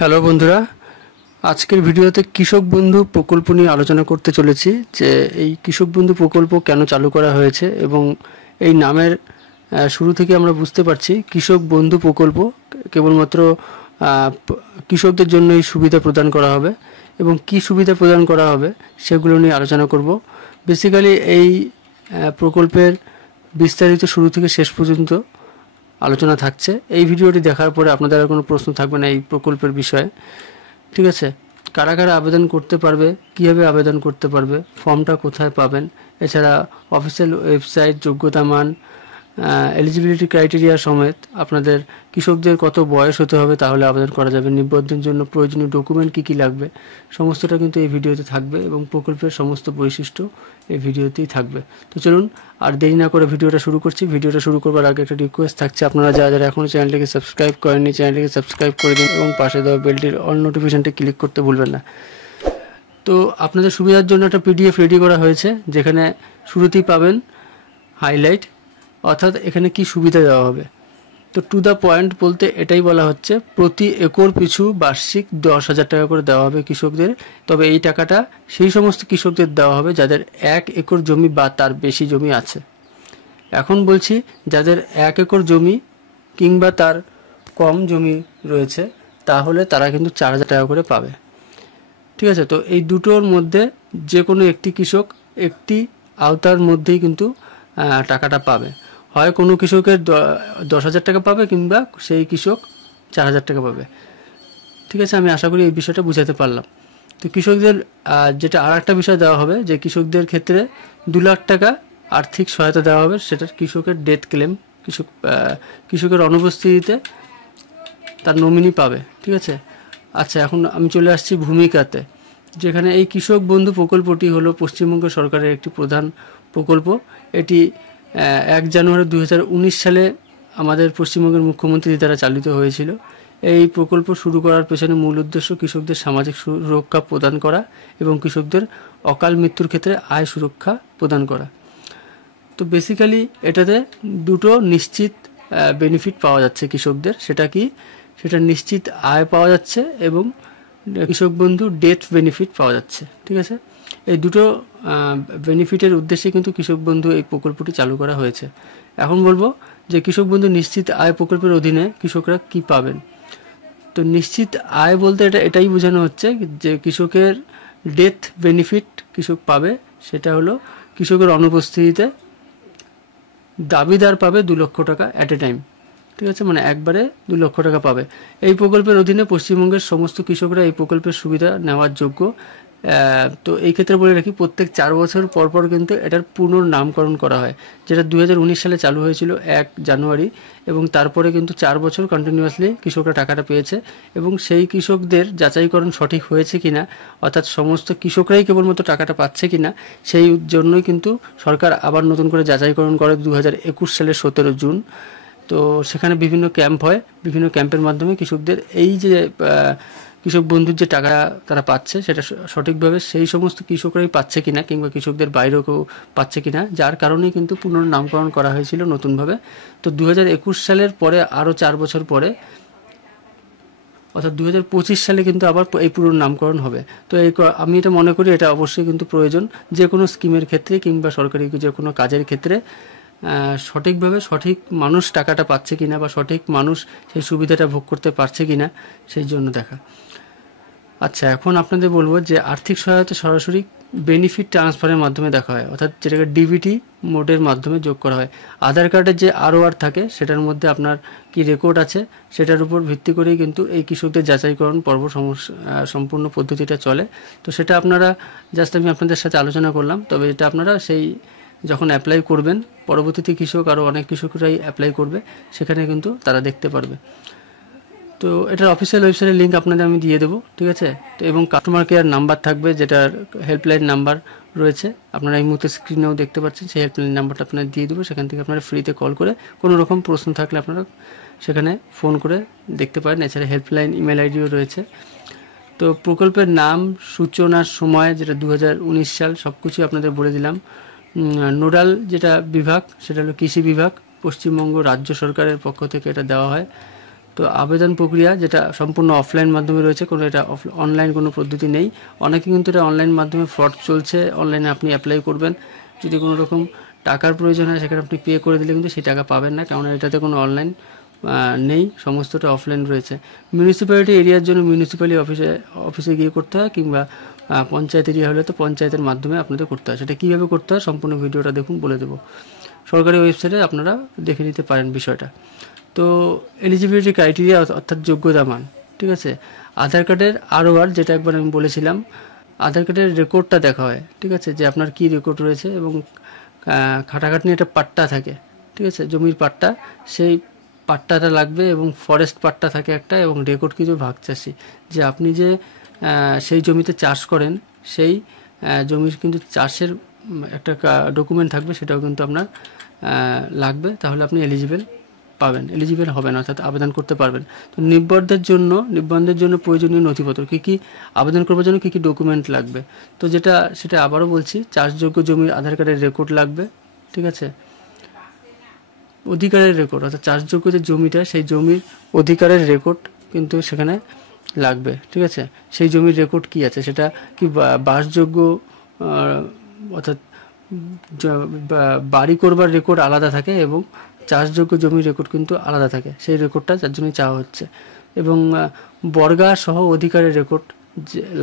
Hello বন্ধুরা, আজকের ভিডিওতে কৃষক বন্ধু প্রকল্প নিয়ে আলোচনা করতে চলেছি যে এই কৃষক বন্ধু প্রকল্প কেন চালু করা হয়েছে এবং এই নামের শুরু থেকে আমরা বুঝতে পারছি কৃষক বন্ধু প্রকল্প কেবলমাত্র কৃষকদের জন্য এই সুবিধা প্রদান করা হবে এবং কি সুবিধা প্রদান করা হবে সেগুলো নিয়ে আলোচনা করব। বেসিক্যালি এই প্রকল্পের বিস্তারিত শুরু থেকে শেষ পর্যন্ত আলোচনা থাকছে। এই ভিডিওটি দেখার পরে আপনাদের আর কোনো প্রশ্ন থাকবে না এই প্রকল্পের বিষয়ে, ঠিক আছে? কারা কারা আবেদন করতে পারবে, কীভাবে আবেদন করতে পারবে, ফর্মটা কোথায় পাবেন, এছাড়া অফিসিয়াল ওয়েবসাইট, যোগ্যতা মান, এলিজিবিলিটি ক্রাইটেরিয়া সমেত আপনাদের কৃষকদের কত বয়স হতে হবে তাহলে আবেদন করা যাবে, নিবন্ধনের জন্য প্রয়োজনীয় ডকুমেন্ট কী কী লাগবে সমস্তটা কিন্তু এই ভিডিওতে থাকবে এবং প্রকল্পের সমস্ত বৈশিষ্ট্য এই ভিডিওতেই থাকবে। তো চলুন আর দেরি না করে ভিডিওটা শুরু করছি। ভিডিওটা শুরু করবার আগে একটা রিকোয়েস্ট থাকছে, আপনারা যারা যারা এখনও চ্যানেলটিকে সাবস্ক্রাইব করেননি চ্যানেলটিকে সাবস্ক্রাইব করে দিন এবং পাশে দেওয়া বেলটির অল নোটিফিকেশনটি ক্লিক করতে ভুলবেন না। তো আপনাদের সুবিধার জন্য একটা পিডিএফ রেডি করা হয়েছে যেখানে শুরুতেই পাবেন হাইলাইট, অর্থাৎ এখানে কি সুবিধা দেওয়া হবে। তো টু দ্য পয়েন্ট বলতে এটাই বলা হচ্ছে, প্রতি একর পিছু বার্ষিক 10,000 টাকা করে দেওয়া হবে কৃষকদের। তবে এই টাকাটা সেই সমস্ত কৃষকদের দেওয়া হবে যাদের 1 একর জমি বা তার বেশি জমি আছে। এখন বলছি যাদের 1 একর জমি কিংবা তার কম জমি রয়েছে তাহলে তারা কিন্তু 4,000 টাকা করে পাবে, ঠিক আছে? তো এই দুটোর মধ্যে যে কোনো একটি কৃষক একটি আওতার মধ্যেই কিন্তু টাকাটা পাবে। হয় কোনো কৃষকের 10,000 টাকা পাবে কিংবা সেই কৃষক 4,000 টাকা পাবে, ঠিক আছে? আমি আশা করি এই বিষয়টা বুঝাতে পারলাম। তো কৃষকদের যেটা আর একটা বিষয় দেওয়া হবে যে কৃষকদের ক্ষেত্রে 2 লাখ টাকা আর্থিক সহায়তা দেওয়া হবে, সেটা কৃষকের ডেথ ক্লেম, কৃষকের অনুপস্থিতিতে তার নমিনি পাবে, ঠিক আছে? আচ্ছা, এখন আমি চলে আসছি ভূমিকাতে, যেখানে এই কৃষক বন্ধু প্রকল্পটি হলো পশ্চিমবঙ্গ সরকারের একটি প্রধান প্রকল্প। এটি 1 জানুয়ারি 2019 সালে আমাদের পশ্চিমবঙ্গের মুখ্যমন্ত্রী দ্বারা চালিত হয়েছিল। এই প্রকল্প শুরু করার পেছনে মূল উদ্দেশ্য কৃষকদের সামাজিক সুরক্ষা প্রদান করা এবং কৃষকদের অকাল মৃত্যুর ক্ষেত্রে আয় সুরক্ষা প্রদান করা। তো বেসিক্যালি এটাতে দুটো নিশ্চিত বেনিফিট পাওয়া যাচ্ছে কৃষকদের। সেটা কি? সেটা নিশ্চিত আয় পাওয়া যাচ্ছে এবং কৃষক বন্ধু ডেথ বেনিফিট পাওয়া যাচ্ছে, ঠিক আছে? এই দুটো বেনিফিটের উদ্দেশ্যে কিন্তু কৃষক বন্ধু এই প্রকল্পটি চালু করা হয়েছে। এখন বলবো যে কৃষক বন্ধু নিশ্চিত আয় প্রকল্পের অধীনে কৃষকরা কি পাবেন। তো নিশ্চিত আয় বলতে এটাই বোঝানো হচ্ছে যে কৃষকের ডেথ বেনিফিট কৃষক পাবে, সেটা হলো কৃষকের অনুপস্থিতিতে দাবিদার পাবে 2 লক্ষ টাকা অ্যাট এ টাইম, ঠিক আছে? মানে একবারে 2 লক্ষ টাকা পাবে। এই প্রকল্পের অধীনে পশ্চিমবঙ্গের সমস্ত কৃষকরা এই প্রকল্পের সুবিধা নেওয়ার যোগ্য। তো এই ক্ষেত্রে বলে রাখি, প্রত্যেক 4 বছর পর পর কিন্তু এটার পুনর্নামকরণ করা হয়, যেটা 2019 সালে চালু হয়েছিল 1 জানুয়ারি, এবং তারপরে কিন্তু 4 বছর কন্টিনিউয়াসলি কৃষকরা টাকাটা পেয়েছে। এবং সেই কৃষকদের যাচাইকরণ সঠিক হয়েছে কিনা, অর্থাৎ সমস্ত কৃষকরাই কেবলমাত্র টাকাটা পাচ্ছে কিনা, সেই জন্যই কিন্তু সরকার আবার নতুন করে যাচাইকরণ করে 2021 সালের 17 জুন। তো সেখানে বিভিন্ন ক্যাম্প হয়, বিভিন্ন ক্যাম্পের মাধ্যমে কৃষকদের এই যে কৃষক বন্ধুর যে টাকা তারা পাচ্ছে সেটা সঠিকভাবে সেই সমস্ত কৃষকরাই পাচ্ছে কিনা কিংবা কৃষকদের বাইরেও কেউ পাচ্ছে কিনা, যার কারণেই কিন্তু পুনর্নামকরণ করা হয়েছিল নতুনভাবে। তো 2021 সালের পরে আরও 4 বছর পরে, অর্থাৎ 2025 সালে কিন্তু আবার এই পুনর্নামকরণ হবে। তো আমি এটা মনে করি এটা অবশ্যই কিন্তু প্রয়োজন, যে কোনো স্কিমের ক্ষেত্রে কিংবা সরকারি যে কোনো কাজের ক্ষেত্রে সঠিকভাবে সঠিক মানুষ টাকাটা পাচ্ছে কিনা বা সঠিক মানুষ সেই সুবিধাটা ভোগ করতে পারছে কিনা সেই জন্য দেখা। আচ্ছা, এখন আপনাদের বলবো যে আর্থিক সহায়তা সরাসরি বেনিফিট ট্রান্সফারের মাধ্যমে দেখা হয়, অর্থাৎ যেটাকে ডিবিটি মোডের মাধ্যমে যোগ করা হয়। আধার কার্ডের যে ROR থাকে সেটার মধ্যে আপনার কি রেকর্ড আছে সেটার উপর ভিত্তি করেই কিন্তু এই কৃষকদের যাচাইকরণ পর্ব সম্পূর্ণ পদ্ধতিটা চলে। তো সেটা আপনারা জাস্ট আমি আপনাদের সাথে আলোচনা করলাম, তবে এটা আপনারা সেই যখন অ্যাপ্লাই করবেন, পরবর্তীতে কৃষক আরও অনেক কৃষকরাই অ্যাপ্লাই করবে, সেখানে কিন্তু তারা দেখতে পারবে। তো এটার অফিসিয়াল ওয়েবসাইটের লিঙ্ক আপনাদের আমি দিয়ে দেবো, ঠিক আছে? তো এবং কাস্টমার কেয়ার নাম্বার থাকবে, যেটার হেল্পলাইন নাম্বার রয়েছে, আপনারা এই মুহূর্তে স্ক্রিনেও দেখতে পাচ্ছেন, সেই হেল্পলাইন নাম্বারটা আপনারা দিয়ে দেবো। সেখান থেকে আপনারা ফ্রিতে কল করে কোনো রকম প্রশ্ন থাকলে আপনারা সেখানে ফোন করে দেখতে পারেন। এছাড়া হেল্পলাইন ইমেল আইডিও রয়েছে। তো প্রকল্পের নাম, সূচনার সময় যেটা 2019 সাল, সব কিছুই আপনাদের বলে দিলাম। নোডাল যেটা বিভাগ সেটা হলো কৃষি বিভাগ, পশ্চিমবঙ্গ রাজ্য সরকারের পক্ষ থেকে এটা দেওয়া হয়। তো আবেদন প্রক্রিয়া যেটা সম্পূর্ণ অফলাইন মাধ্যমে রয়েছে, কোনো এটা অনলাইন কোনো পদ্ধতি নেই। অনেকে কিন্তু এটা অনলাইন মাধ্যমে ফ্রড চলছে, অনলাইনে আপনি অ্যাপ্লাই করবেন, যদি কোনো রকম টাকার প্রয়োজন হয় সেখানে আপনি পে করে দিলে কিন্তু সেই টাকা পাবেন না, কারণ এটাতে কোনো অনলাইন নেই, সমস্তটা অফলাইন রয়েছে। মিউনিসিপ্যালিটি এরিয়ার জন্য মিউনিসিপ্যালিটি অফিসে গিয়ে করতে হয়, কিংবা পঞ্চায়েত এরিয়া হলে তো পঞ্চায়েতের মাধ্যমে আপনাদের করতে হয়। সেটা কীভাবে করতে হয় সম্পূর্ণ ভিডিওটা দেখুন, বলে দেবো। সরকারি ওয়েবসাইটে আপনারা দেখে নিতে পারেন বিষয়টা। তো এলিজিবিলিটি ক্রাইটেরিয়া অর্থাৎ যোগ্যতা মান, ঠিক আছে। আধার কার্ডের ROR, যেটা একবার আমি বলেছিলাম, আধার কার্ডের রেকর্ডটা দেখা হয়, ঠিক আছে, যে আপনার কী রেকর্ড রয়েছে, এবং খাটাখাটনি একটা পাট্টা থাকে, ঠিক আছে, জমির পাট্টা, সেই পাট্টাটা লাগবে, এবং ফরেস্ট পাট্টা থাকে একটা, এবং রেকর্ড কিছু ভাগ চাষি, যে আপনি যে সেই জমিতে চাষ করেন সেই জমির কিন্তু চাষের একটা ডকুমেন্ট থাকবে, সেটাও কিন্তু আপনার লাগবে, তাহলে আপনি এলিজিবল হবেন, অর্থাৎ আবেদন করতে পারবেন। তো নিবন্ধের জন্য প্রয়োজনীয় নথিপত্র কী কী, আবেদন করবার জন্য কী কী ডকুমেন্ট লাগবে, তো সেটা আবারও বলছি, চাষযোগ্য জমির আধার কার্ডের রেকর্ড লাগবে, ঠিক আছে, অধিকারের রেকর্ড, অর্থাৎ চাষযোগ্য যে জমিটা সেই জমির অধিকারের রেকর্ড কিন্তু সেখানে লাগবে, ঠিক আছে। সেই জমির রেকর্ড কি আছে, সেটা কি বাসযোগ্য, অর্থাৎ বাড়ি করবার রেকর্ড আলাদা থাকে, এবং চাষযোগ্য জমির রেকর্ড কিন্তু আলাদা থাকে, সেই রেকর্ডটা যার জন্যই চাওয়া হচ্ছে। এবং বর্গা সহ অধিকারের রেকর্ড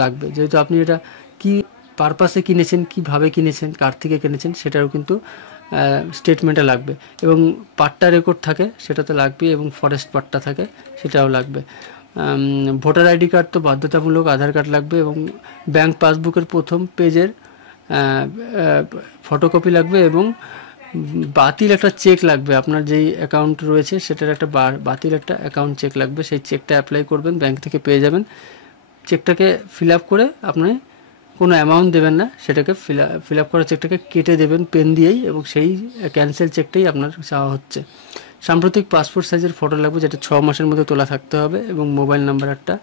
লাগবে, যেহেতু আপনি এটা কি পারপাসে কিনেছেন, কিভাবে কিনেছেন, কার থেকে কিনেছেন, সেটাও কিন্তু স্টেটমেন্টে লাগবে। এবং পাট্টা রেকর্ড থাকে, সেটা তো লাগবে, এবং ফরেস্ট পাট্টা থাকে, সেটাও লাগবে। ভোটার আইডি কার্ড তো বাধ্যতামূলক, আধার কার্ড লাগবে, এবং ব্যাংক পাসবুকের প্রথম পেজের ফটোকপি লাগবে, এবং বাতিল একটা চেক লাগবে, আপনার যেই অ্যাকাউন্ট রয়েছে সেটার একটা বাতিল একটা অ্যাকাউন্ট চেক লাগবে, সেই চেকটা অ্যাপ্লাই করবেন, ব্যাংক থেকে পেয়ে যাবেন। চেকটাকে ফিল আপ করে আপনি কোনো অ্যামাউন্ট দেবেন না, সেটাকে ফিল আপ করা চেকটাকে কেটে দেবেন পেন দিয়েই, এবং সেই ক্যান্সেল চেকটাই আপনার চাওয়া হচ্ছে। সাম্প্রতিক পাসপোর্ট সাইজের ফটো লাগবে, যেটা 6 মাসের মধ্যে তোলা থাকতে হবে, এবং মোবাইল নাম্বার একটা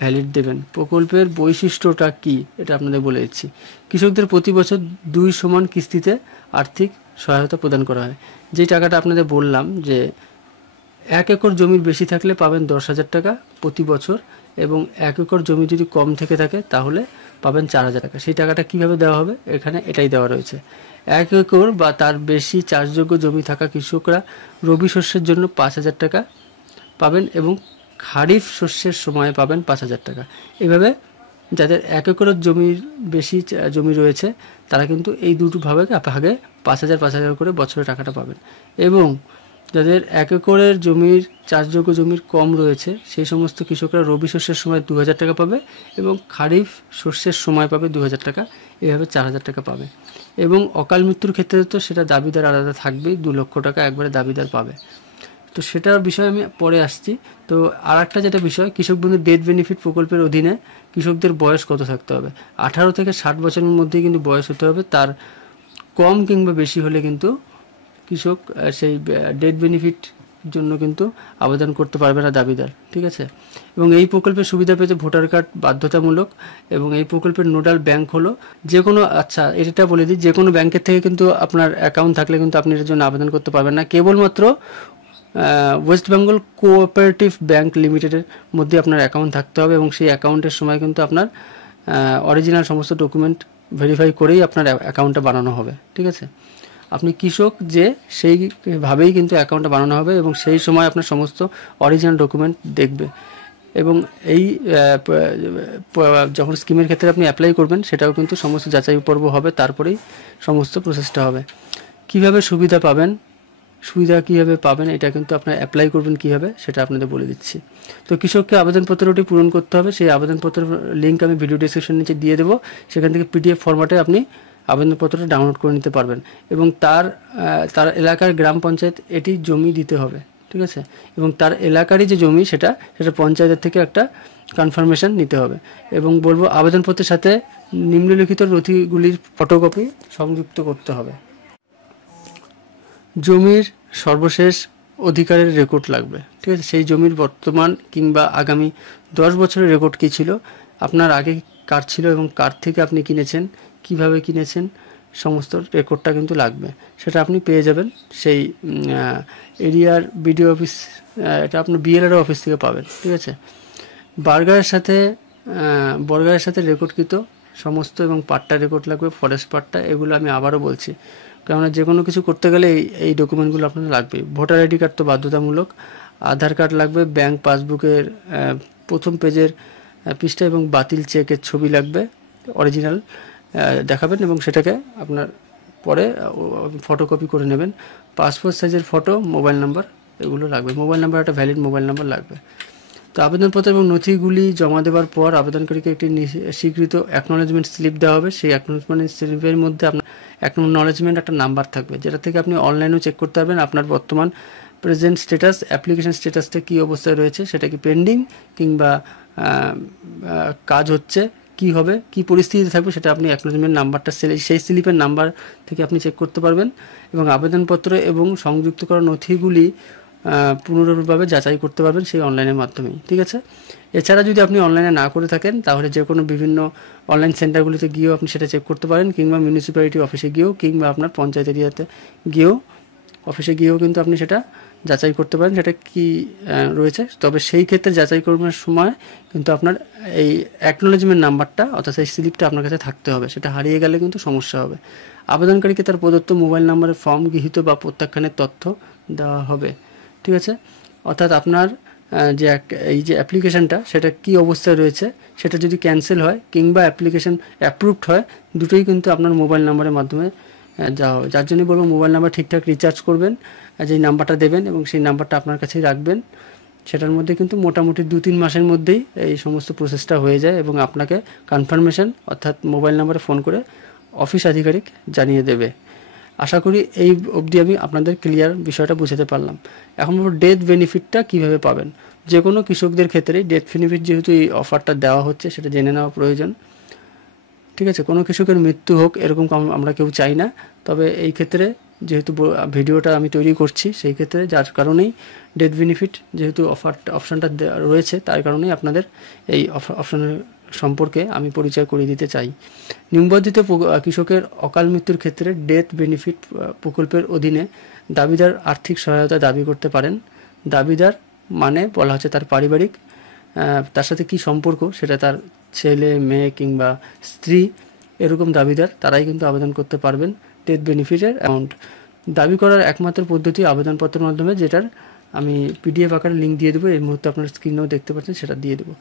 ভ্যালিড দেবেন। প্রকল্পের বৈশিষ্ট্যটা কি, এটা আপনাদের বলে দিচ্ছি। কৃষকদের প্রতি বছর 2 সমান কিস্তিতে আর্থিক সহায়তা প্রদান করা হয়। যে টাকাটা আপনাদের বললাম, যে 1 একর জমির বেশি থাকলে পাবেন 10,000 টাকা প্রতি বছর, এবং 1 একর জমি যদি কম থেকে থাকে তাহলে পাবেন 4,000 টাকা। সেই টাকাটা কিভাবে দেওয়া হবে, এখানে এটাই দেওয়া রয়েছে। 1 একর বা তার বেশি চাষযোগ্য জমি থাকা কৃষকরা রবি শস্যের জন্য 5,000 টাকা পাবেন, এবং খারিফ শস্যের সময় পাবেন 5,000 টাকা। এভাবে যাদের 1 একরের জমির বেশি জমি রয়েছে তারা কিন্তু এই দুটো ভাগে 5,000 করে বছরে টাকাটা পাবেন। এবং যাদের 1 একরের জমির চাষযোগ্য জমির কম রয়েছে সেই সমস্ত কৃষকরা রবি শস্যের সময় 2,000 টাকা পাবে, এবং খারিফ শস্যের সময় পাবে 2,000 টাকা, এভাবে 4,000 টাকা পাবে। এবং অকাল মৃত্যুর ক্ষেত্রে তো সেটা দাবিদার আলাদা থাকবেই, 2 লক্ষ টাকা একবারে দাবিদার পাবে। তো সেটার বিষয়ে আমি পরে আসছি। তো আর একটা যেটা বিষয়, কৃষক বন্ধু ডেথ বেনিফিট প্রকল্পের অধীনে কৃষকদের বয়স কত থাকতে হবে, 18 থেকে 60 বছরের মধ্যেই কিন্তু বয়স হতে হবে। তার কম কিংবা বেশি হলে কিন্তু কৃষক সেই ডেথ বেনিফিট জন্য কিন্তু আবেদন করতে পারবে না দাবিদার, ঠিক আছে। এবং এই প্রকল্পের সুবিধা পেতে ভোটার কার্ড বাধ্যতামূলক, এবং এই প্রকল্পের নোডাল ব্যাংক হলো যে কোনো, আচ্ছা এটা বলে দিই, যে কোনো ব্যাংকের থেকে কিন্তু আপনার অ্যাকাউন্ট থাকলে কিন্তু আপনি এর জন্য আবেদন করতে পারবেন না, কেবলমাত্র ওয়েস্ট বেঙ্গল কোঅপারেটিভ ব্যাংক লিমিটেডের মধ্যে আপনার অ্যাকাউন্ট থাকতে হবে, এবং সেই অ্যাকাউন্টের সময় কিন্তু আপনার অরিজিনাল সমস্ত ডকুমেন্ট ভেরিফাই করেই আপনার অ্যাকাউন্টটা বানানো হবে, ঠিক আছে। আপনি কৃষক যে সেইভাবেই কিন্তু অ্যাকাউন্টটা বানানো হবে, এবং সেই সময় আপনার সমস্ত অরিজিনাল ডকুমেন্ট দেখবে। এবং এই যখন স্কিমের ক্ষেত্রে আপনি অ্যাপ্লাই করবেন সেটাও কিন্তু সমস্ত যাচাই পর্ব হবে, তারপরেই সমস্ত প্রসেসটা হবে। কিভাবে সুবিধা কীভাবে পাবেন এটা কিন্তু আপনার অ্যাপ্লাই করবেন কীভাবে সেটা আপনাদের বলে দিচ্ছি। তো কৃষককে আবেদনপত্রটি পূরণ করতে হবে, সেই আবেদনপত্রের লিঙ্ক আমি ভিডিও ডেসক্রিপশন নিচে দিয়ে দেবো, সেখান থেকে PDF ফরম্যাটে আপনি আবেদনপত্রটা ডাউনলোড করে নিতে পারবেন। এবং তার এলাকার গ্রাম পঞ্চায়েত এটি জমি দিতে হবে, ঠিক আছে। এবং তার এলাকারই যে জমি সেটা পঞ্চায়েতের থেকে একটা কনফার্মেশন নিতে হবে। এবং বলবো আবেদনপত্রের সাথে নিম্নলিখিত নথিগুলির ফটোকপি সংযুক্ত করতে হবে। জমির সর্বশেষ অধিকারের রেকর্ড লাগবে, ঠিক আছে। সেই জমির বর্তমান কিংবা আগামী 10 বছরের রেকর্ড কী ছিল, আপনার আগে কার ছিল এবং কার থেকে আপনি কিনেছেন, কিভাবে কিনেছেন, সমস্ত রেকর্ডটা কিন্তু লাগবে। সেটা আপনি পেয়ে যাবেন সেই এরিয়ার বিডিও অফিস, এটা আপনার বিএলআরও অফিস থেকে পাবেন। ঠিক আছে, বর্গারের সাথে রেকর্ডকৃত সমস্ত এবং পাট্টা রেকর্ড লাগবে, ফরেস্ট পাট্টা, এগুলো আমি আবারও বলছি, কেননা যে কোনো কিছু করতে গেলে এই ডকুমেন্টগুলো আপনাদের লাগবে। ভোটার আইডি কার্ড তো বাধ্যতামূলক, আধার কার্ড লাগবে, ব্যাংক পাসবুকের প্রথম পেজের পৃষ্ঠা এবং বাতিল চেকের ছবি লাগবে, অরিজিনাল দেখাবেন এবং সেটাকে আপনার পরে ফটোকপি করে নেবেন। পাসপোর্ট সাইজের ফটো, মোবাইল নাম্বার এগুলো লাগবে, মোবাইল নাম্বার, একটা ভ্যালিড মোবাইল নাম্বার লাগবে। তো আবেদনপত্র এবং নথিগুলি জমা দেওয়ার পর আবেদনকারীকে একটি স্বীকৃত অ্যাকনোলেজমেন্ট স্লিপ দেওয়া হবে। সেই অ্যাকনোলেজমেন্ট স্লিপের মধ্যে আপনার অ্যাকনোলেজমেন্ট একটা নাম্বার থাকবে, যেটা থেকে আপনি অনলাইনেও চেক করতে পারবেন আপনার বর্তমান প্রেজেন্ট স্ট্যাটাস, অ্যাপ্লিকেশন স্ট্যাটাসটা কী অবস্থায় রয়েছে, সেটা কি পেন্ডিং কিংবা কাজ হচ্ছে, কি হবে, কি পরিস্থিতিতে থাকবে, সেটা আপনি অ্যাকনোলেজমেন্ট নাম্বারটা সেই স্লিপের নাম্বার থেকে আপনি চেক করতে পারবেন। এবং আবেদনপত্র এবং সংযুক্ত করা নথিগুলি পুনরাবৃত্তিভাবে যাচাই করতে পারবেন সেই অনলাইনের মাধ্যমেই। ঠিক আছে, এছাড়া যদি আপনি অনলাইনে না করে থাকেন তাহলে যে কোনো বিভিন্ন অনলাইন সেন্টারগুলিতে গিয়েও আপনি সেটা চেক করতে পারেন, কিংবা মিউনিসিপ্যালিটি অফিসে গিয়েও, কিংবা আপনার পঞ্চায়েত এরিয়াতে অফিসে গিয়েও কিন্তু আপনি সেটা যাচাই করতে পারেন সেটা কি রয়েছে। তবে সেই ক্ষেত্রে যাচাই করবার সময় কিন্তু আপনার এই অ্যাকনোলেজমেন্ট নাম্বারটা অর্থাৎ সেই স্লিপটা আপনার কাছে থাকতে হবে, সেটা হারিয়ে গেলে কিন্তু সমস্যা হবে। আবেদনকারীকে তার প্রদত্ত মোবাইল নাম্বারের ফর্ম গৃহীত বা প্রত্যাখ্যানের তথ্য দেওয়া হবে। ঠিক আছে, অর্থাৎ আপনার এই যে অ্যাপ্লিকেশনটা সেটা কি অবস্থায় রয়েছে, সেটা যদি ক্যান্সেল হয় কিংবা অ্যাপ্লিকেশন অ্যাপ্রুভড হয়, দুটোই কিন্তু আপনার মোবাইল নাম্বারের মাধ্যমে যাওয়া হবে। যার জন্য বলবো মোবাইল নাম্বার ঠিকঠাক রিচার্জ করবেন, যেই নাম্বারটা দেবেন এবং সেই নাম্বারটা আপনার কাছেই রাখবেন। সেটার মধ্যে কিন্তু মোটামুটি 2-3 মাসের মধ্যেই এই সমস্ত প্রসেসটা হয়ে যায় এবং আপনাকে কনফার্মেশন অর্থাৎ মোবাইল নাম্বারে ফোন করে অফিস আধিকারিক জানিয়ে দেবে। আশা করি এই অবধি আমি আপনাদের ক্লিয়ার বিষয়টা বুঝাতে পারলাম। এখন ডেথ বেনিফিটটা কিভাবে পাবেন। যে কোনো কৃষকদের ক্ষেত্রে ডেথ বেনিফিট যেহেতু এই অফারটা দেওয়া হচ্ছে সেটা জেনে নেওয়া প্রয়োজন। ঠিক আছে, কোনো কৃষকের মৃত্যু হোক এরকম আমরা কেউ চাই না, তবে এই ক্ষেত্রে যেহেতু ভিডিওটা আমি তৈরি করছি সেই ক্ষেত্রে যার কারণেই ডেথ বেনিফিট যেহেতু অপশানটা রয়েছে তার কারণেই আপনাদের এই অপশানের সম্পর্কে আমি পরিচয় করিয়ে দিতে চাই। নিবন্ধিত কৃষকের অকাল মৃত্যুর ক্ষেত্রে ডেথ বেনিফিট প্রকল্পের অধীনে দাবিদার আর্থিক সহায়তা দাবি করতে পারেন। দাবিদার মানে বলা হচ্ছে তার পারিবারিক, তার সাথে কি সম্পর্ক, সেটা তার ছেলে মেয়ে কিংবা স্ত্রী, এরকম দাবিদার তারাই কিন্তু আবেদন করতে পারবেন ডেথ বেনিফিটের অ্যামাউন্ট। দাবি করার একমাত্র পদ্ধতি আবেদনপত্রের মাধ্যমে, যেটার আমি পিডিএফ আকারে লিঙ্ক দিয়ে দেবো, এই মুহূর্তে আপনার স্ক্রিনেও দেখতে পাচ্ছেন, সেটা দিয়ে দেবো।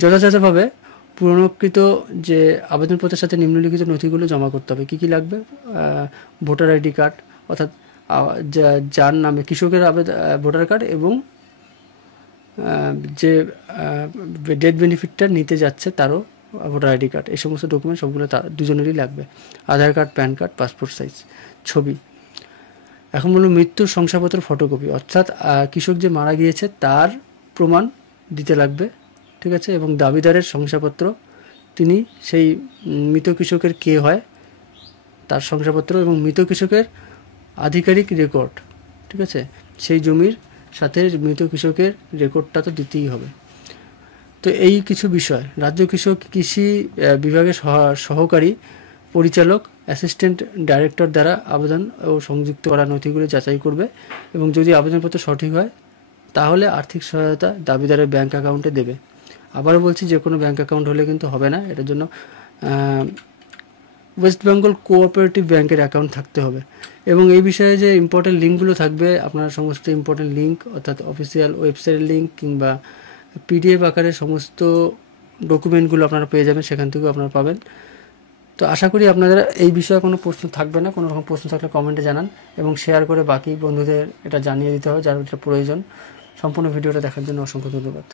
যথাযথভাবে পুনরুক্ত যে আবেদনপত্রের সাথে নিম্নলিখিত নথিগুলো জমা করতে হবে। কী কী লাগবে? ভোটার আইডি কার্ড অর্থাৎ যার নামে কৃষকের ভোটার কার্ড এবং যে ডেথ বেনিফিটটা নিতে যাচ্ছে তারও ভোটার আইডি কার্ড, এই সমস্ত ডকুমেন্ট সবগুলো তার দুজনেরই লাগবে। Aadhaar card, PAN card, passport size ছবি। এখন বলুন মৃত্যুর শংসাপত্র ফটোকপি, অর্থাৎ কৃষক যে মারা গিয়েছে তার প্রমাণ দিতে লাগবে। ঠিক আছে, এবং দাবিদারের শংসাপত্র, তিনি সেই মৃত কৃষকের কে হয় তার শংসাপত্র এবং মৃত কৃষকের আধিকারিক রেকর্ড। ঠিক আছে, সেই জমির সাথে মৃত কৃষকের রেকর্ডটা তো দিতেই হবে। তো এই কিছু বিষয় রাজ্য কৃষি বিভাগের সহকারী পরিচালক অ্যাসিস্ট্যান্ট ডাইরেক্টর দ্বারা আবেদন ও সংযুক্ত করা নথিগুলি যাচাই করবে এবং যদি আবেদনপত্র সঠিক হয় তাহলে আর্থিক সহায়তা দাবিদারের ব্যাংক অ্যাকাউন্টে দেবে। আবারও বলছি, যে কোনো ব্যাংক অ্যাকাউন্ট হলে কিন্তু হবে না, এটার জন্য ওয়েস্ট বেঙ্গল কোঅপারেটিভ ব্যাংকের অ্যাকাউন্ট থাকতে হবে। এবং এই বিষয়ে যে ইম্পর্টেন্ট লিঙ্কগুলো থাকবে, আপনার সমস্ত ইম্পর্টেন্ট লিঙ্ক অর্থাৎ অফিসিয়াল ওয়েবসাইটের লিঙ্ক কিংবা পিডিএফ আকারে সমস্ত ডকুমেন্টগুলো আপনারা পেয়ে যাবেন, সেখান থেকেও আপনারা পাবেন। তো আশা করি আপনাদের এই বিষয়ে কোনো প্রশ্ন থাকবে না। কোনো রকম প্রশ্ন থাকলে কমেন্টে জানান এবং শেয়ার করে বাকি বন্ধুদের এটা জানিয়ে দিতে হবে যার এটা প্রয়োজন। সম্পূর্ণ ভিডিওটা দেখার জন্য অসংখ্য ধন্যবাদ।